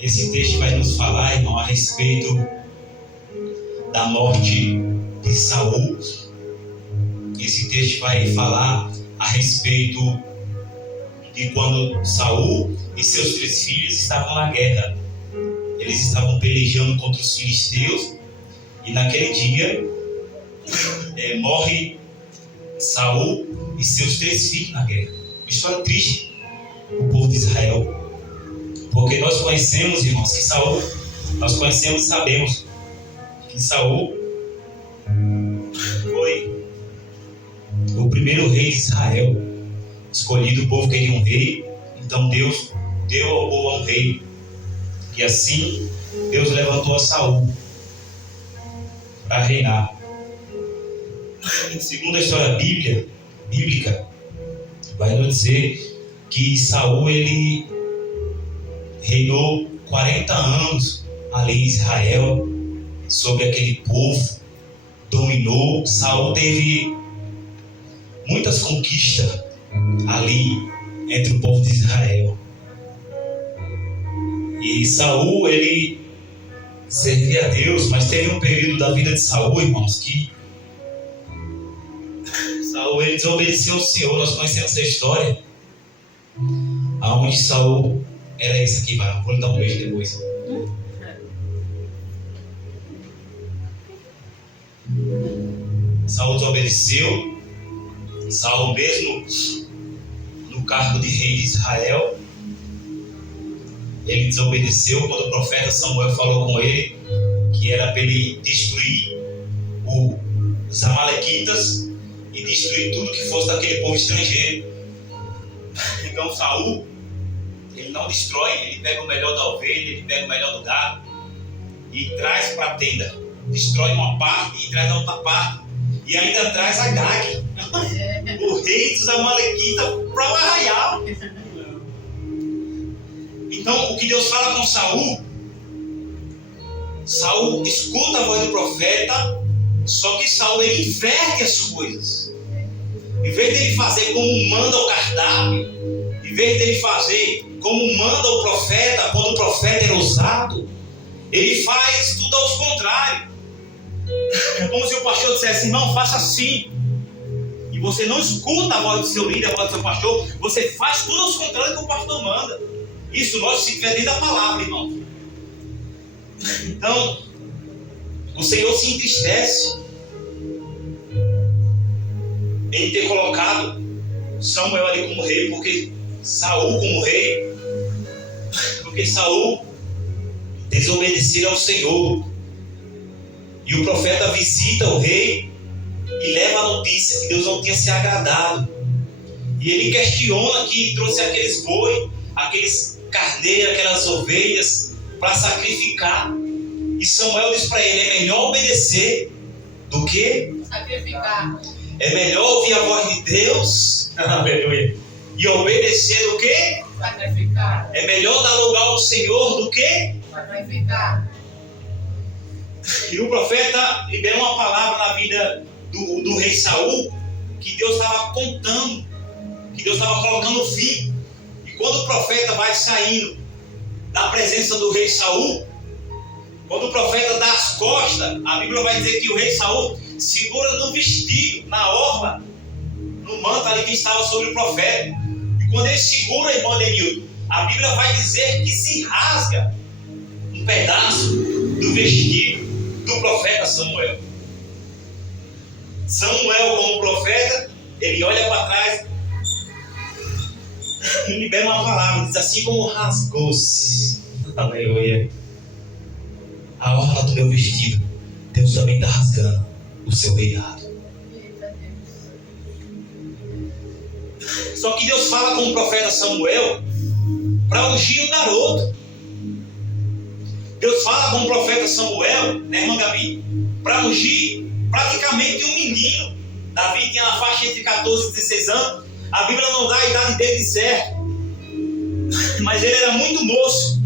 Esse texto vai nos falar, irmão, a respeito da morte de Saul. Esse texto vai falar a respeito de quando Saul e seus 3 filhos estavam na guerra. Eles estavam pelejando contra os filisteus e naquele dia morre Saul e seus 3 filhos na guerra. Uma história triste o povo de Israel, porque nós conhecemos, irmãos, que Saul, nós conhecemos e sabemos que Saul foi o primeiro rei de Israel. Escolhido, o povo queria um rei, então Deus deu ao povo um rei, e assim Deus levantou a Saul para reinar. Segundo a história bíblica, vai nos dizer que Saul ele reinou 40 anos ali em Israel sobre aquele povo, dominou. Saul teve muitas conquistas ali entre o povo de Israel. E Saul ele servia a Deus, mas teve um período da vida de Saul, irmãos, que Saul ele desobedeceu ao Senhor. Nós conhecemos essa história, aonde Saul era isso aqui, vai, vou lhe dar um beijo depois. Saul desobedeceu. Saul, mesmo no cargo de rei de Israel, ele desobedeceu quando o profeta Samuel falou com ele que era para ele destruir os amalequitas e destruir tudo que fosse daquele povo estrangeiro. Então Saul, ele não destrói, ele pega o melhor da ovelha, ele pega o melhor do gado e traz para a tenda. Destrói uma parte e traz a outra parte. E ainda traz Agag, o rei dos amalequitas, para o arraial. Então, o que Deus fala com Saul, Saul escuta a voz do profeta, só que Saul ele inverte as coisas. Em vez de ele fazer como manda o cardápio, em vez de ele fazer como manda o profeta, quando o profeta era usado, ele faz tudo aos contrários. É como se o pastor dissesse: irmão, faça assim. E você não escuta a voz do seu líder, a voz do seu pastor, você faz tudo aos contrários do que o pastor manda. Isso nós se tiver dentro da palavra, irmão. Então, o Senhor se entristece em ter colocado Samuel ali como rei, porque Saul como rei, porque Saul desobedeceu ao Senhor. E o profeta visita o rei e leva a notícia que Deus não tinha se agradado. E ele questiona que trouxe aqueles boi, aqueles carneiros, aquelas ovelhas para sacrificar. E Samuel diz para ele: é melhor obedecer do que sacrificar. É melhor ouvir a voz de Deus e obedecer do que sacrificar. É melhor dar lugar ao Senhor do que sacrificar. E o profeta libera uma palavra na vida do rei Saul, que Deus estava contando, que Deus estava colocando fim. E quando o profeta vai saindo da presença do rei Saul, quando o profeta dá as costas, a Bíblia vai dizer que o rei Saul segura no vestido, na orla, no manto ali que estava sobre o profeta. E quando ele segura, irmão Lenildo, a Bíblia vai dizer que se rasga um pedaço do vestido do profeta Samuel. Samuel, como profeta, ele olha para trás e libera uma palavra, diz assim: como rasgou-se, aleluia, a orla do meu vestido, Deus também está rasgando o seu reinado. Só que Deus fala com o profeta Samuel para ungir o garoto. Deus fala com o profeta Samuel, né, irmã Gabi, para ungir praticamente um menino. Davi tinha na faixa entre 14 e 16 anos. A Bíblia não dá a idade dele de certo, mas ele era muito moço.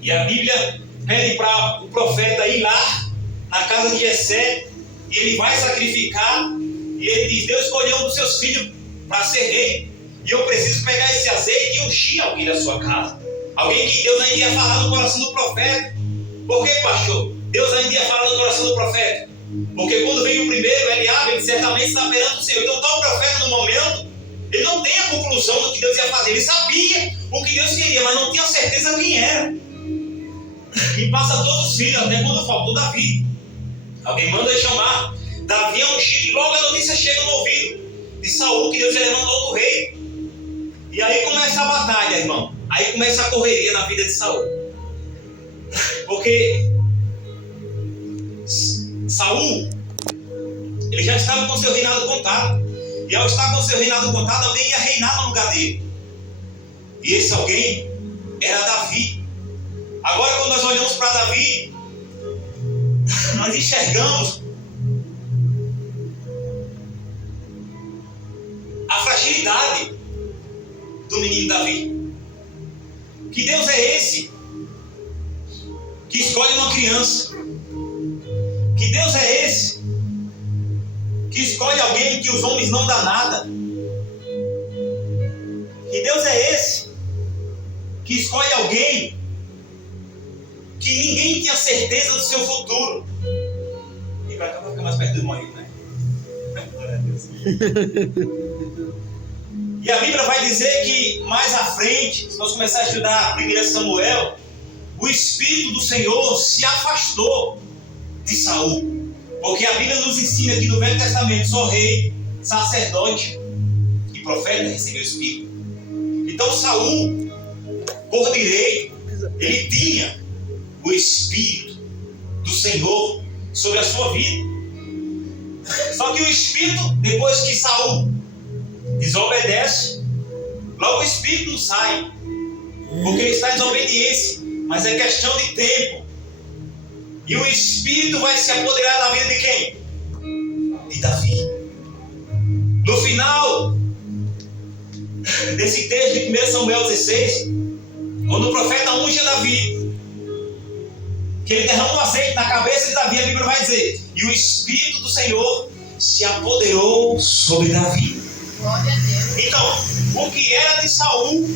E a Bíblia pede para o profeta ir lá na casa de Jessé, e ele vai sacrificar. E ele diz: Deus escolheu um dos seus filhos para ser rei, e eu preciso pegar esse azeite e ungir alguém da sua casa. Alguém que Deus ainda ia falar no coração do profeta. Por que, pastor? Deus ainda ia falar no coração do profeta. Porque quando veio o primeiro, Eliabe, ele certamente está perante o Senhor. Então está o profeta no momento, ele não tem a conclusão do que Deus ia fazer. Ele sabia o que Deus queria, mas não tinha certeza quem era. E passa todos os filhos, até quando faltou Davi. Alguém manda chamar. Davi é ungido e logo a notícia chega no ouvido de Saul que Deus ia levantar outro rei. E aí começa a batalha, irmão. Aí começa a correria na vida de Saul. Porque Saul, ele já estava com seu reinado contado. E ao estar com seu reinado contado, alguém ia reinar no lugar dele. E esse alguém era Davi. Agora, quando nós olhamos para Davi, nós enxergamos a fragilidade do menino Davi. Que Deus é esse que escolhe uma criança? Que Deus é esse que escolhe alguém que os homens não dão nada? Que Deus é esse que escolhe alguém que ninguém tinha certeza do seu futuro? E para cá vai ficar mais perto do irmão, né? Glória a Deus. E a Bíblia vai dizer que mais à frente, se nós começarmos a estudar 1 Samuel, o Espírito do Senhor se afastou de Saul. Porque a Bíblia nos ensina que no Velho Testamento só rei, sacerdote e profeta recebeu o Espírito. Então Saul, por direito, ele tinha o Espírito do Senhor sobre a sua vida. Só que o Espírito, depois que Saul desobedece, logo o Espírito não sai, porque ele está em desobediência, mas é questão de tempo. E o Espírito vai se apoderar da vida de quem? De Davi. No final desse texto de 1 Samuel 16, quando o profeta unge Davi, que ele derrama um azeite na cabeça de Davi, a Bíblia vai dizer: e o Espírito do Senhor se apoderou sobre Davi. Glória a Deus. Então, o que era de Saul,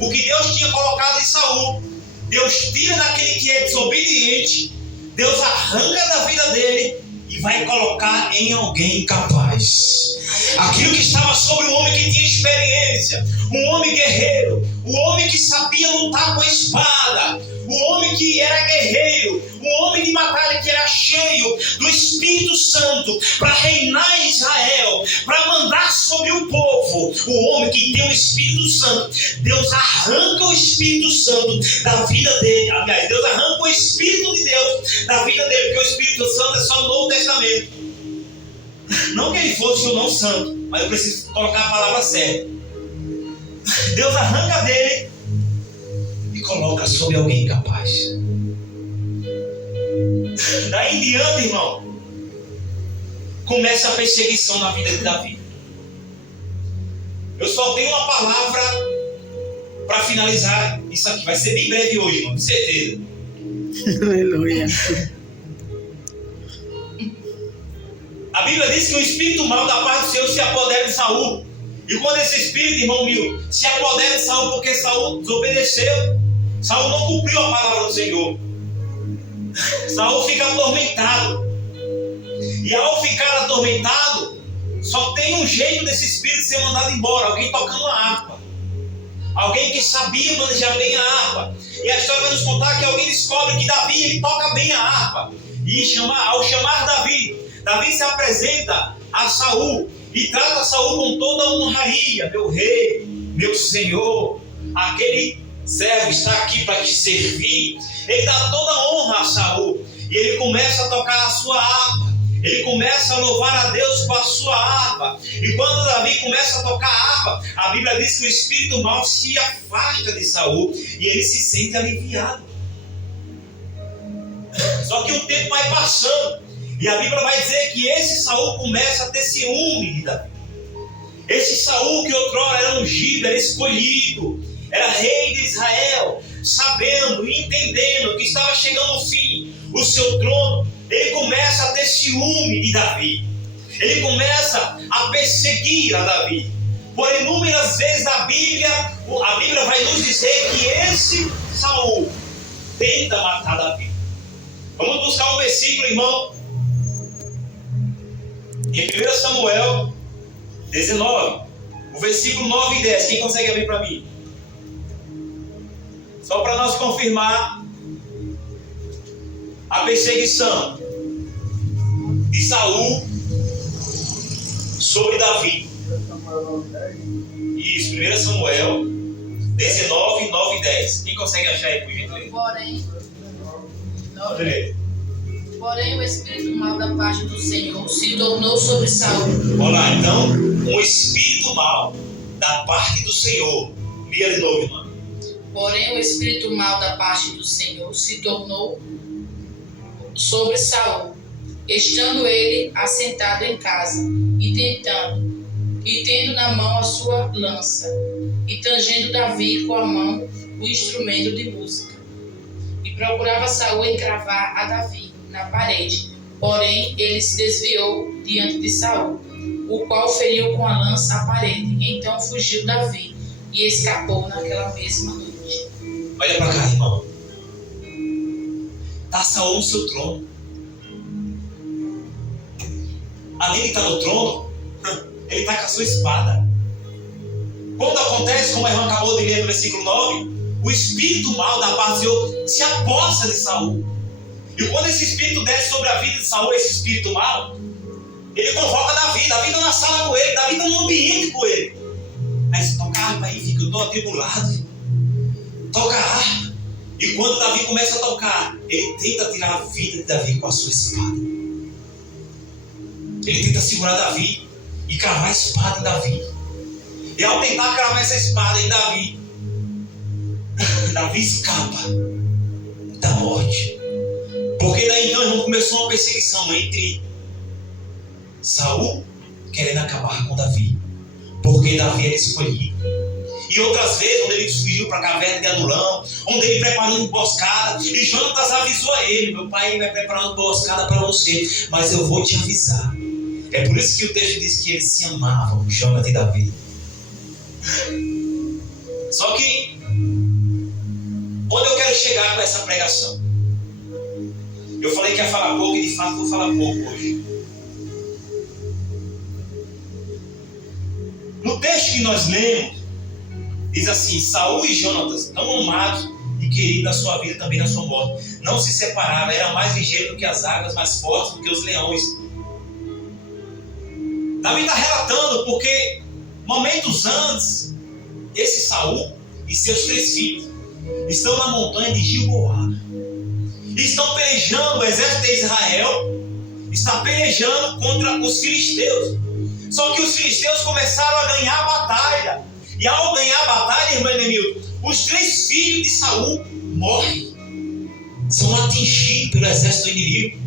o que Deus tinha colocado em Saul, Deus tira daquele que é desobediente, Deus arranca da vida dele e vai colocar em alguém capaz. Aquilo que estava sobre um homem que tinha experiência, um homem guerreiro, um homem que sabia lutar com a espada, um homem que era guerreiro, um homem de batalha que era cheio do Espírito Santo para reinar em Israel, para mandar sobre o povo. O homem que tem o Espírito Santo, Deus arranca o Espírito Santo da vida dele. Aliás, Deus arranca o Espírito de Deus da vida dele, porque o Espírito Santo é só no Novo Testamento. Não que ele fosse o não santo, mas eu preciso colocar a palavra certa. Deus arranca dele e coloca sobre alguém capaz. Daí em diante, irmão, começa a perseguição na vida de Davi. Eu só tenho uma palavra para finalizar isso aqui. Vai ser bem breve hoje, irmão, com certeza. Aleluia. A Bíblia diz que o espírito mau da parte do Senhor se apodera de Saul. E quando esse espírito, irmão meu, se apodera de Saul, porque Saul desobedeceu, Saul não cumpriu a palavra do Senhor, Saul fica atormentado. E ao ficar atormentado, só tem um jeito desse espírito ser mandado embora: alguém tocando a harpa, alguém que sabia manejar bem a harpa. E a história vai nos contar que alguém descobre que Davi, ele toca bem a harpa. E ao chamar Davi se apresenta a Saul e trata Saul com toda a honraria: meu rei, meu senhor, aquele servo está aqui para te servir. Ele dá toda a honra a Saul e ele começa a tocar a sua harpa. Ele começa a louvar a Deus com a sua harpa. E quando Davi começa a tocar a harpa, a Bíblia diz que o espírito mau se afasta de Saul e ele se sente aliviado. Só que o tempo vai passando e a Bíblia vai dizer que esse Saul começa a ter ciúme de Davi. Esse Saul que outrora era ungido, era escolhido, era rei de Israel, sabendo e entendendo que estava chegando ao fim o seu trono, ele começa a ter ciúme de Davi. Ele começa a perseguir a Davi. Por inúmeras vezes a Bíblia vai nos dizer que esse esse Saul tenta matar Davi. Vamos buscar um versículo, irmão, em 1 Samuel 19, o versículo 9 e 10. Quem consegue abrir para mim? Só para nós confirmar a perseguição de Saul sobre Davi. Isso, 1 Samuel 19, 9 e 10. Quem consegue achar aí, por gentileza? Porém, o espírito mau da parte do Senhor se tornou sobre Saul. Olha lá, então, um espírito mau da parte do Senhor. Lia de novo, irmão. Porém, o espírito mau da parte do Senhor se tornou sobre Saul, estando ele assentado em casa, e tendo na mão a sua lança, e tangendo Davi com a mão o instrumento de música. E procurava Saul encravar a Davi na parede, porém ele se desviou diante de Saul, o qual feriu com a lança a parede. Então fugiu Davi e escapou naquela mesma noite. Olha para cá, irmão. Está Saul no seu trono. Além de estar no trono, ele está com a sua espada. Quando acontece, como a irmã acabou de ler no versículo 9, o espírito mau da parte do Senhor se aposta de Saul. E quando esse espírito desce sobre a vida de Saul, esse espírito mau, ele convoca Davi. Davi está na sala com ele, Davi está no ambiente com ele. Aí você toca a harpa aí, fica, eu estou atribulado. Toca a harpa. E quando Davi começa a tocar, ele tenta tirar a vida de Davi com a sua espada. Ele tenta segurar Davi e cravar a espada em Davi. E ao tentar cravar essa espada em Davi, Davi escapa da morte. Porque daí então, irmão, começou uma perseguição entre Saul querendo acabar com Davi, porque Davi era escolhido. E outras vezes, onde ele fugiu para a caverna de Adulão, onde ele preparou uma emboscada, e Jonatas avisou a ele: meu pai vai preparar uma emboscada para você, mas eu vou te avisar. É por isso que o texto diz que eles se amavam, Jonatas e Davi. Só que, onde eu quero chegar com essa pregação? Eu falei que ia falar pouco e de fato vou falar pouco hoje. No texto que nós lemos, diz assim: Saul e Jonatas, tão amados e queridos na sua vida, também na sua morte, não se separaram, era mais ligeiro do que as águas, mais fortes do que os leões. Davi está relatando porque momentos antes, esse Saul e seus 3 filhos estão na montanha de Gilboá. Estão pelejando, o exército de Israel está pelejando contra os filisteus. Só que os filisteus começaram a ganhar a batalha. E ao ganhar a batalha, irmão Emilton, os 3 filhos de Saul morrem. São atingidos pelo exército do inimigo.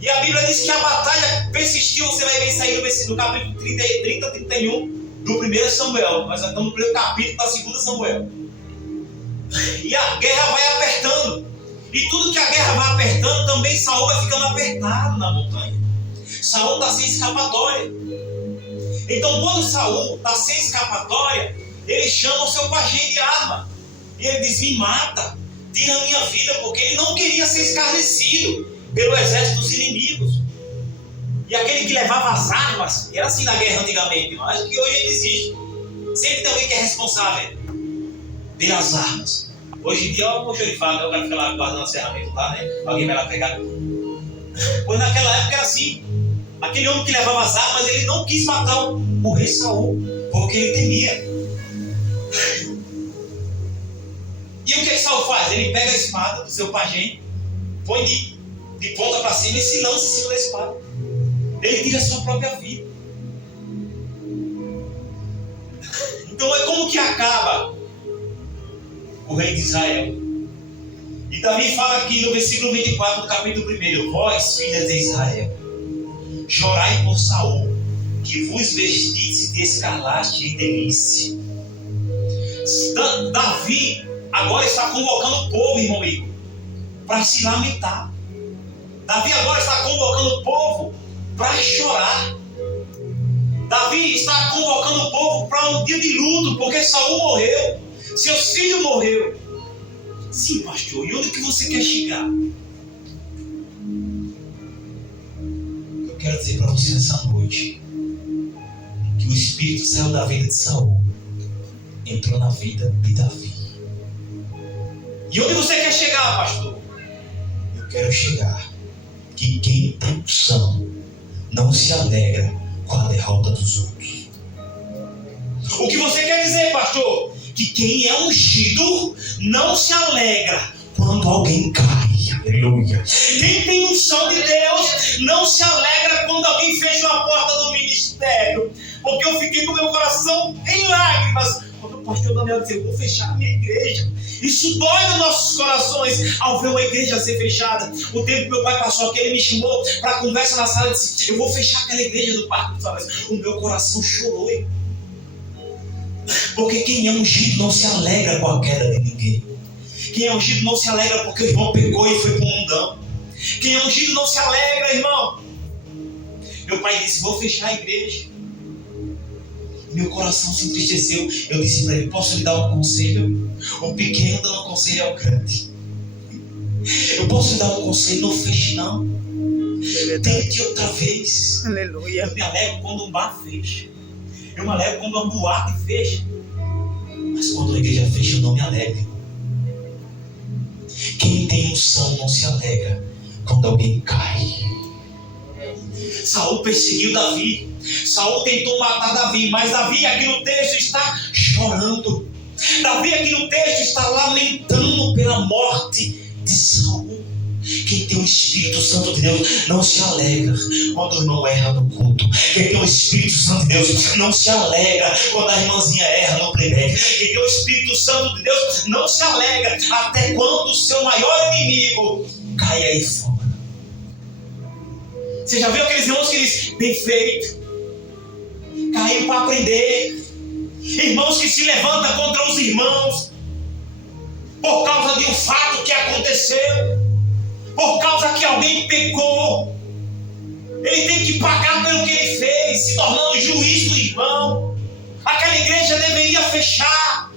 E a Bíblia diz que a batalha persistiu. Você vai ver isso aí no capítulo 30 a 31 do 1 Samuel. Nós estamos no primeiro capítulo da 2 Samuel. E a guerra vai apertando. E tudo que a guerra vai apertando, também Saul vai ficando apertado na montanha. Saul está sem escapatória. Então, quando Saul está sem escapatória, ele chama o seu pajem de arma. E ele diz: me mata, tira a minha vida, porque ele não queria ser escarnecido pelo exército dos inimigos. E aquele que levava as armas, era assim na guerra antigamente, mas acho que hoje ainda existe. Sempre tem alguém que é responsável pelas armas. Hoje em dia, eu vou xerifar, o cara fica lá guardando as ferramentas lá, né? Alguém vai lá pegar. Pois naquela época era assim. Aquele homem que levava as armas, ele não quis matar o rei Saul, porque ele temia. E o que Saul faz? Ele pega a espada do seu pajem, põe de ponta para cima e se lança em cima da espada. Ele tira a sua própria vida. Então é como que acaba o rei de Israel. E Davi fala aqui no versículo 24 do capítulo 1: vós, filhas de Israel, chorai por Saul, que vos vestisse de escarlate e delícia. Davi agora está convocando o povo, irmão Igor, para se lamentar. Davi agora está convocando o povo para chorar. Davi está convocando o povo para um dia de luto, porque Saul morreu, seus filhos morreram. Sim, pastor, e onde que você quer chegar? Eu quero dizer para você nessa noite que o Espírito saiu da vida de Saul, entrou na vida de Davi. E onde você quer chegar, pastor? Eu quero chegar que quem tem unção não se alegra com a derrota dos outros. O que você quer dizer, pastor? Que quem é ungido não se alegra quando alguém cai. Aleluia. Quem tem unção de Deus não se alegra quando alguém fecha a porta do ministério. Porque eu fiquei com meu coração em lágrimas quando o pastor Daniel disse: eu vou fechar a minha igreja. Isso dói nos nossos corações ao ver uma igreja ser fechada. O tempo que meu pai passou aqui, ele me chamou para conversa na sala e disse: eu vou fechar aquela igreja do Parque dos Salvadores. O meu coração chorou. Porque quem é ungido não se alegra com a queda de ninguém. Quem é ungido não se alegra porque o irmão pecou e foi para o mundão. Quem é ungido não se alegra, irmão. Meu pai disse: vou fechar a igreja. Meu coração se entristeceu. Eu disse para ele: posso lhe dar um conselho? O pequeno dando um conselho ao grande. Eu posso lhe dar um conselho? Não feche não. Tente outra vez. Aleluia. Eu me alegro quando um bar fecha. Eu me alegro quando uma boate fecha. Mas quando a igreja fecha, eu não me alegro. Quem tem unção não se alegra quando alguém cai. Saul perseguiu Davi. Saul tentou matar Davi, mas Davi aqui no texto está chorando. Davi aqui no texto está lamentando pela morte de Saul. Quem tem o Espírito Santo de Deus não se alegra quando o irmão erra no culto. Quem tem o Espírito Santo de Deus não se alegra quando a irmãzinha erra no playback. Quem tem o Espírito Santo de Deus não se alegra até quando o seu maior inimigo cai aí fora. Você já viu aqueles irmãos que dizem: bem feito, caiu para aprender. Irmãos que se levantam contra os irmãos por causa de um fato que aconteceu, por causa que alguém pecou. Ele tem que pagar pelo que ele fez, se tornando juiz do irmão. Aquela igreja deveria fechar.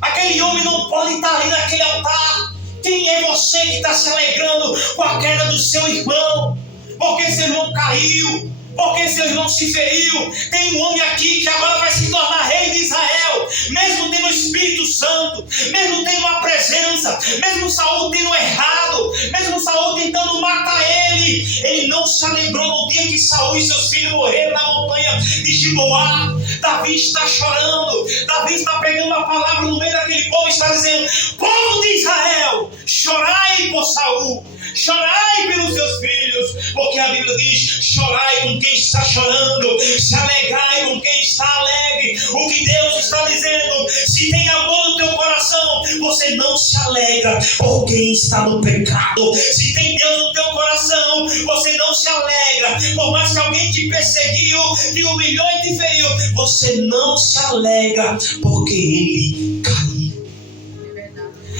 Aquele homem não pode estar ali naquele altar. Quem é você que está se alegrando com a queda do seu irmão? Porque seu irmão caiu, porque seu irmão se feriu. Tem um homem aqui que agora vai se tornar rei de Israel, mesmo tendo o Espírito Santo, mesmo tendo a presença, mesmo Saul tendo errado, mesmo Saul tentando matar ele. Ele não se alegrou no dia que Saul e seus filhos morreram na montanha de Giboá. Davi está chorando. Davi está pegando a palavra no meio daquele povo e está dizendo: povo de Israel, chorai por Saul, chorai pelos seus filhos, porque a Bíblia diz: chorai com quem está chorando, se alegrai com quem está alegre. O que Deus está dizendo: se tem amor no teu coração, você não se alegra por quem está no pecado. Se tem Deus no teu coração, você não se alegra por mais que alguém te perseguiu, te humilhou e te feriu. Você não se alegra porque ele caiu.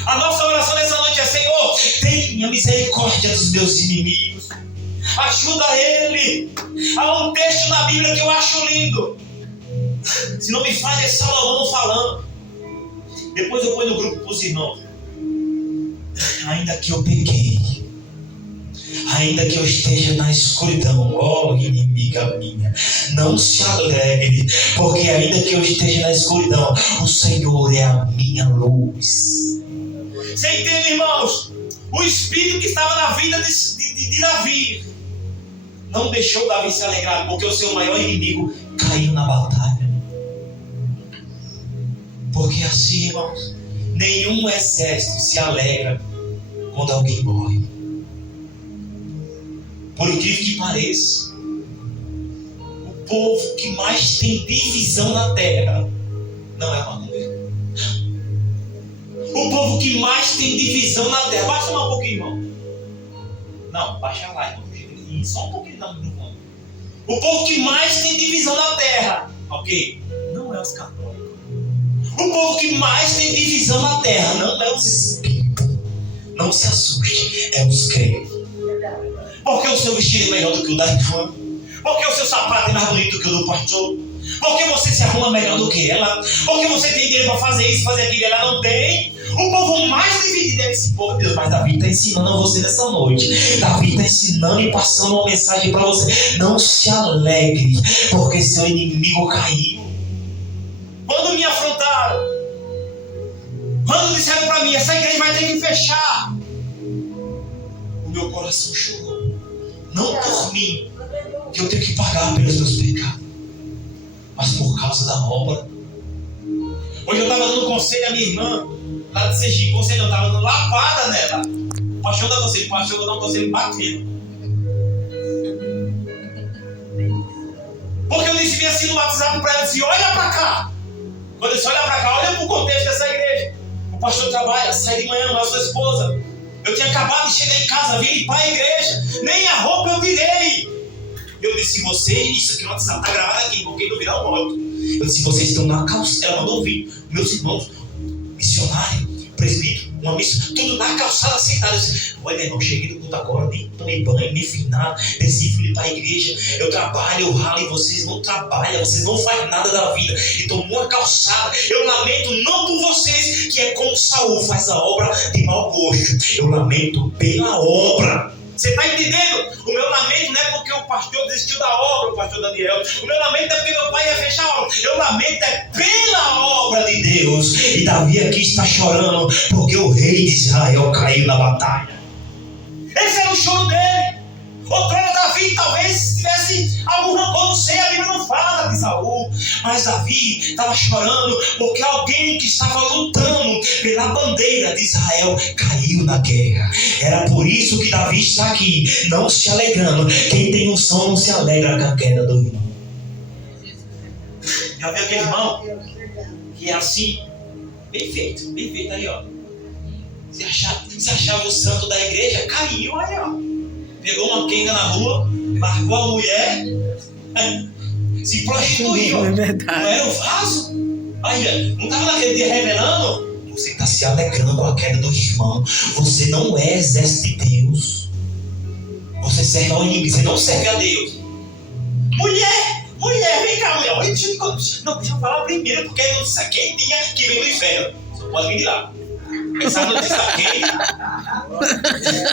A nossa oração nessa noite é: Senhor, tenha misericórdia dos meus inimigos, ajuda ele. Há um texto na Bíblia que eu acho lindo, se não me falha, é Salomão falando. Depois eu ponho no grupo para os irmãos. Ainda que eu pequei, ainda que eu esteja na escuridão, ó inimiga minha, não se alegre, porque ainda que eu esteja na escuridão, o Senhor é a minha luz. Você entende, irmãos? O Espírito que estava na vida de Davi não deixou Davi se alegrar, porque o seu maior inimigo caiu na batalha. Porque assim, irmãos, nenhum exército se alegra quando alguém morre. Por incrível que pareça, o povo que mais tem divisão na terra não é macumbeiro. O povo que mais tem divisão na terra, baixa mais um pouquinho, irmão. Não, baixa lá, irmão. Só um pouquinho da microfone. O povo que mais tem divisão na terra, ok? Não é os católicos. O povo que mais tem divisão na terra não é os espíritos. Não se assuste, é os crentes. Porque o seu vestido é melhor do que o da irmã? Porque o seu sapato é mais bonito do que o do pastor? Porque você se arruma melhor do que ela? Porque você tem dinheiro para fazer isso, fazer aquilo, ela não tem? O povo mais dividido é Oh Deus, mas Davi está ensinando a você nessa noite. Davi está ensinando e passando uma mensagem para você. Não se alegre, porque seu inimigo caiu. Quando me afrontaram, quando disseram para mim, essa igreja vai ter que fechar, o meu coração chorou. Não por mim, que eu tenho que pagar pelos meus pecados, mas por causa da obra. Hoje eu estava dando conselho à minha irmã, lá de Sergipe. Conselho, eu estava dando lapada nela. O pastor dá conselho, o pastor dá um conselho batendo. Porque eu disse assim no WhatsApp para ela, disse, olha para cá. Quando eu disse, olha para cá, olha para o contexto dessa igreja. O pastor trabalha, sai de manhã, mas sua esposa. Eu tinha acabado de chegar em casa, vim para a igreja. Nem a roupa eu tirei. Eu disse, isso aqui no WhatsApp está gravado aqui, porque não virar o morto. Eu disse, vocês estão na calçada. Ela mandou ouvir, meus irmãos, missionário, presbítero, uma missa, tudo na calçada sentado. Eu disse, olha irmão, cheguei do culto agora, nem tomei banho, nem fiz nada, decidi vir para a igreja, eu trabalho, eu ralo, e vocês não trabalham, vocês não fazem nada da vida, e tomou uma calçada. Eu lamento não por vocês, que é como Saul faz a obra de mau gosto, eu lamento pela obra. Você está entendendo? O meu lamento não é porque o pastor desistiu da obra, o pastor Daniel. O meu lamento é porque meu pai ia fechar a obra. Eu lamento é pela obra de Deus. E Davi aqui está chorando porque o rei de Israel caiu na batalha. Esse era o choro dele. Outrora Davi talvez tivesse algum rancor, não sei, a Bíblia não fala de Saul. Mas Davi estava chorando porque alguém que estava lutando pela bandeira de Israel caiu na guerra. Era por isso que Davi está aqui, não se alegrando. Quem tem unção não se alegra com a queda do irmão. Já viu aquele irmão que é assim? Bem feito aí, ó. Se achava o santo da igreja, caiu aí, ó. Pegou uma quenga na rua, marcou a mulher, se prostituiu. É verdade. Não era o vaso? Aí, não estava naquele dia revelando? Você está se alegrando com a queda do irmão. Você não é exército de Deus. Você serve ao inimigo, você não serve a Deus. Mulher, vem cá, mulher. Deixa eu falar primeiro, porque a notícia quentinha que vem do inferno. Você pode vir de lá. Essa notícia quente.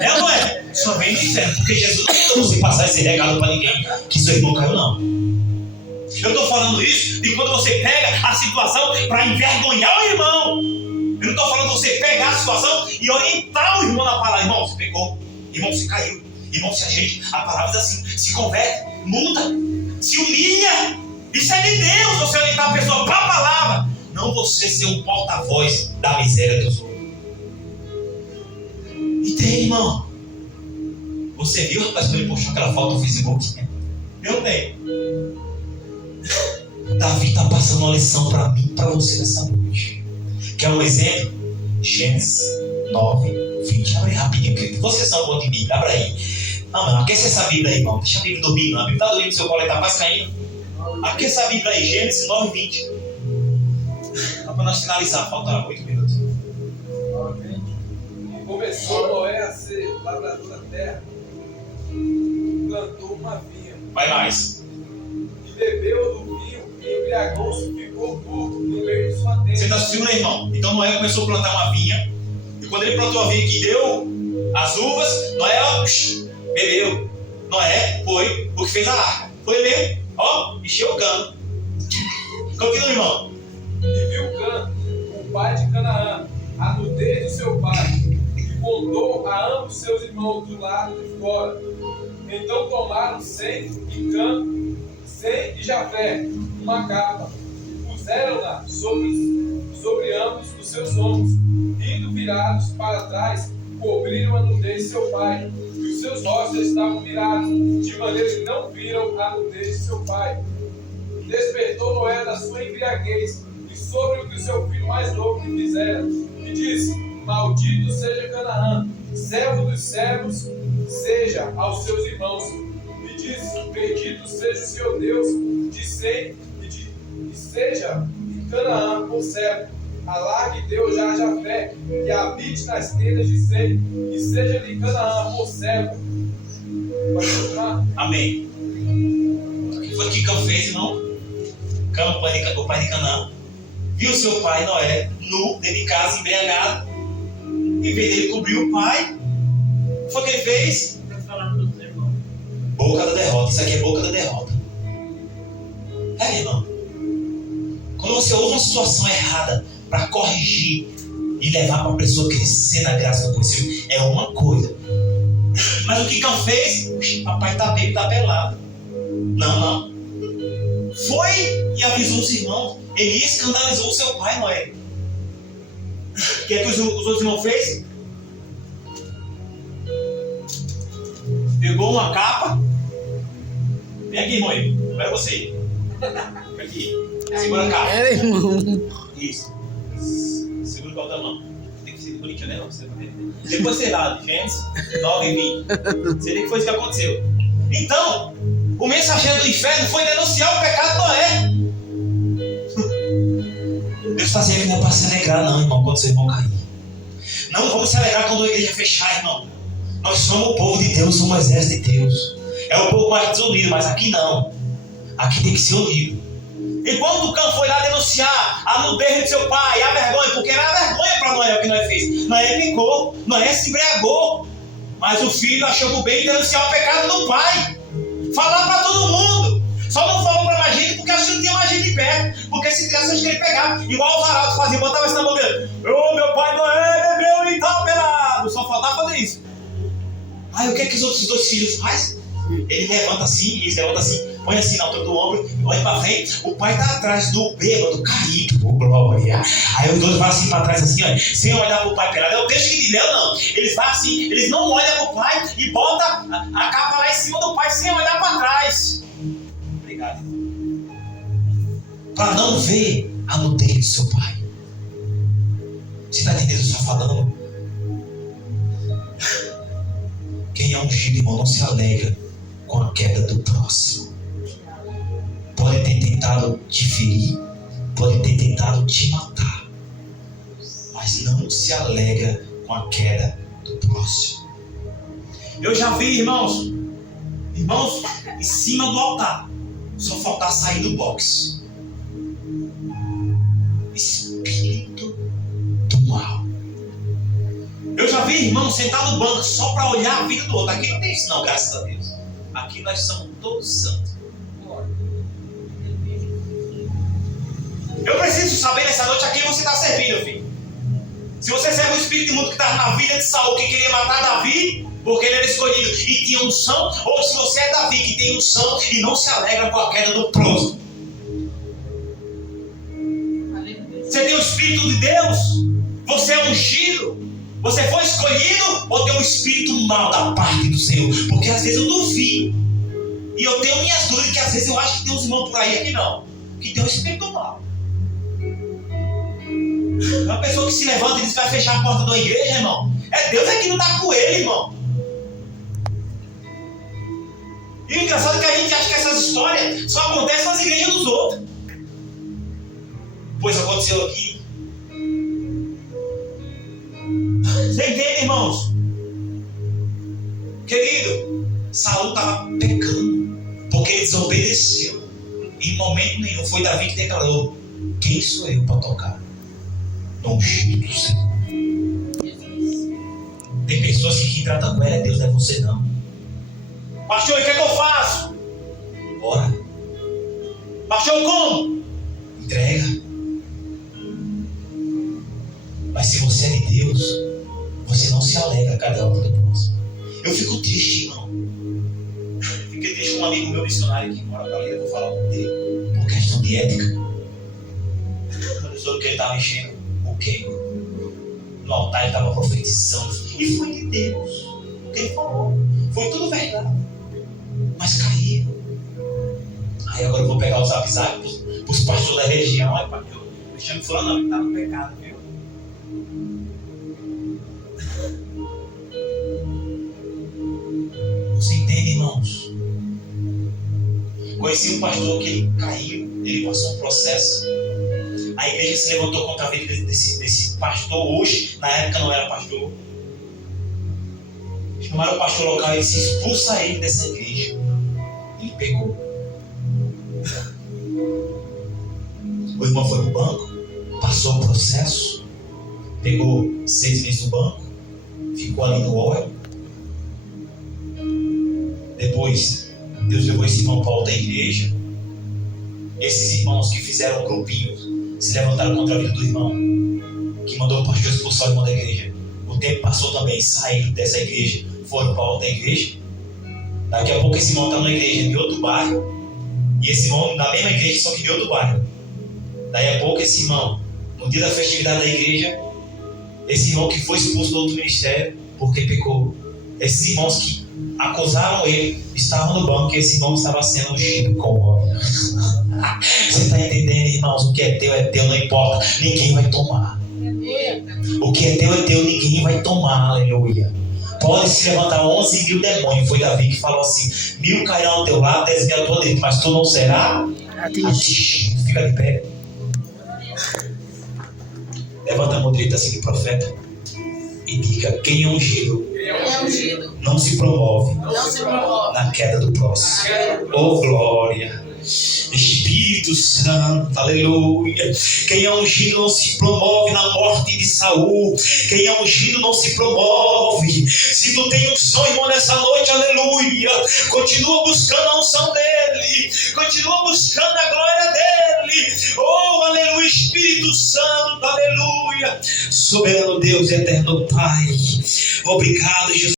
É ou não é? Só vem do inferno, porque Jesus não mandou você passar esse recado para ninguém, que seu irmão caiu, não. Eu estou falando isso de quando você pega a situação para envergonhar o irmão. Eu não estou falando de você pegar a situação e orientar o irmão na palavra. Irmão, você pegou. Irmão, você caiu. Irmão, se ajeite. A palavra diz assim: se converte, muda, se humilha. Isso é de Deus, você orientar a pessoa para a palavra. Não você ser um porta-voz da miséria dos outros. Entende, irmão? Você viu, rapaz, quando ele postou aquela foto no Facebook? Meu bem. Davi está passando uma lição para mim e para você nessa noite. Quer um exemplo? Gênesis 9, 20. Abre aí rapidinho, querido. Vocês são bons de Bíblia, abre aí. Não, aquece essa Bíblia aí, irmão. Deixa a Bíblia dormir, não. A Bíblia está dormindo, seu colo está quase caindo. Aquece essa Bíblia aí, Gênesis 9, 20. Só para nós finalizar, falta 8 minutos. Começou Noé a ser lavrador da terra, plantou uma vinha. Vai mais. E bebeu do vinho e embriagou-se, ficou torto no meio de sua tenda. Você está assistindo aí, irmão? Então Noé começou a plantar uma vinha. E quando ele plantou a vinha que deu as uvas, Noé bebeu. Noé foi o que fez a arca. Foi mesmo, encheu o cano. Continua, irmão. E viu Cã, o pai de Canaã, a nudez do seu pai, e contou a ambos seus irmãos do lado de fora. Então tomaram Sem e Cã, Sem e Jafé, uma capa, puseram-na sobre ambos os seus ombros, indo virados para trás, cobriram a nudez de seu pai, e os seus rostos estavam virados, de maneira que não viram a nudez de seu pai. Despertou Noé da sua embriaguez, e sobre o que o seu filho mais novo lhe fizera, e disse: maldito seja Canaã, servo dos servos, seja aos seus irmãos. E disse: bendito seja o Senhor Deus de Sem, e seja em Canaã por servo. Alargue Deus já a Jafé, e habite nas tendas de Sem, e seja de Canaã por servo. Pode continuar? Amém. O que foi que Cã fez, irmão? Cã, o pai de Canaã, viu seu pai Noé nu, dentro de casa, embriagado. Em vez dele cobrir o pai, foi o que ele fez? Boca da derrota. Isso aqui é boca da derrota. É, irmão. Quando você usa uma situação errada para corrigir e levar para a pessoa crescer na graça do conhecimento, é uma coisa. Mas o que Cão fez? Papai tá bem, tá pelado. Não. Foi e avisou os irmãos. Ele escandalizou o seu pai, Noé. O que é que os outros irmãos fez? Pegou uma capa. Vem aqui, irmão. Espera você. Vem aqui. Segura a capa. Era irmão. Isso. Segura com a outra mão. Tem que ser bonitinho, né? Depois você dá, Gênesis 9 e 20. Seria que foi isso que aconteceu. Então, o mensageiro do inferno foi denunciar o pecado de Noé. Deus está dizendo que não é para se alegrar, não, irmão, quando seu irmão cair. Não vamos se alegrar quando a igreja fechar, irmão. Nós somos o povo de Deus, somos o exército de Deus. É o povo mais desunido, mas aqui não. Aqui tem que ser unido. E quando o Cão foi lá denunciar a nudez de seu pai, a vergonha, porque era a vergonha para Noé o que Noé fez. Noé pecou, Noé se embriagou. Mas o filho achou por bem denunciar o pecado do pai. Falar para todo mundo. Só não falou para mais gente porque acho que não tinha mais gente perto. Porque se tivesse, acho que ele pegava. Igual os arautos faziam, botava isso na mão dele. Meu pai Noé bebeu e tal pelado. Só faltava fazer isso. Aí o que é que os outros dois filhos fazem? Ele levanta assim, eles levantam assim, põe assim na altura do ombro, olha pra frente, o pai tá atrás do bêbado, caído, glória. Aí os dois vão assim pra trás, assim, ó, sem olhar pro pai pelado. É o texto que diz, não. Eles vão assim, eles não olham pro pai e botam a capa lá em cima do pai sem olhar pra trás. Obrigado. Pra não ver a nudez do seu pai. Você tá entendendo o que eu estou falando? Quem é ungido, irmão, não se alegra com a queda do próximo. Pode ter tentado te ferir, pode ter tentado te matar, mas não se alegra com a queda do próximo. Eu já vi irmãos em cima do altar, só faltar sair do box. Espírito do mal. Eu já vi irmão sentar no banco só para olhar a vida do outro. Aqui não tem isso não, graças a Deus. Aqui nós somos todos santos. Eu preciso saber nessa noite a quem você está servindo, filho. Se você serve o espírito imundo que estava na vida de Saul, que queria matar Davi, porque ele era escolhido e tinha unção, ou se você é Davi que tem unção e não se alegra com a queda do próximo. Você tem o Espírito de Deus, você é ungido. Você foi escolhido ou tem um espírito mal da parte do Senhor? Porque às vezes eu duvido. E eu tenho minhas dúvidas que às vezes eu acho que tem uns irmãos por aí, aqui não. Que tem um espírito mal. Uma pessoa que se levanta e diz que vai fechar a porta da igreja, irmão. É Deus que não está com ele, irmão. E o engraçado é que a gente acha que essas histórias só acontecem nas igrejas dos outros. Pois aconteceu aqui. Você entende, irmãos? Querido, Saul estava pecando porque ele desobedeceu. Em momento nenhum foi Davi que declarou: quem sou eu para tocar no ungido do Senhor? Tem pessoas que quem trata com ela é Deus, não é você não. Pastor, o que é que eu faço? Ora. Pastor, como? Entrega. Mas se você é de Deus, você não se alegra cada um do próximo. Eu fico triste, irmão. Fiquei triste com um amigo meu missionário que mora pra ali, eu vou falar com ele, por questão de ética. Quando soube que ele estava enchendo o quê? No altar ele estava profetizando. E foi de Deus. O que ele falou. Foi tudo verdade. Mas caiu. Aí agora eu vou pegar os avisados pros pastores da região. Aí pastor, eu chamo de fulano, não, ele está no pecado, viu? Você entende, irmãos? Conheci um pastor que ele caiu, ele passou um processo. A igreja se levantou contra a vida desse pastor hoje, na época não era pastor. Chamaram o pastor local e disse: expulsa ele dessa igreja. Ele pegou. O irmão foi no banco, passou o processo, pegou 6 meses no banco, ficou ali no óleo. Depois, Deus levou esse irmão para outra igreja. Esses irmãos que fizeram um grupinho se levantaram contra a vida do irmão, que mandou o pastor expulsar o irmão da igreja. O tempo passou também, saíram dessa igreja, foram para outra igreja. Daqui a pouco esse irmão está numa igreja em outro bairro, e esse irmão na mesma igreja, só que em outro bairro. Daí a pouco esse irmão, no dia da festividade da igreja, esse irmão que foi expulso do outro ministério porque pecou, esses irmãos que acusaram ele estavam no banco, e esse irmão estava sendo ungido com óleo. Você está entendendo, irmãos? O que é teu, não importa, ninguém vai tomar. O que é teu, ninguém vai tomar, aleluia. Pode se levantar 11 mil demônios. Foi Davi que falou assim: 1000 cairão ao teu lado, 10 mil à tua direita, mas tu não será atingido. Fica de pé. Levanta a mão direita assim de profeta e diga: quem é ungido não se promove na queda do próximo. Oh glória, Espírito Santo, aleluia. Quem é ungido não se promove na morte de Saul. Quem é ungido não se promove. Se tu tem unção, irmão, nessa noite, aleluia, continua buscando a unção dele, continua buscando a glória dele. Oh, aleluia, Espírito Santo, aleluia. Soberano Deus, eterno Pai, obrigado, Jesus.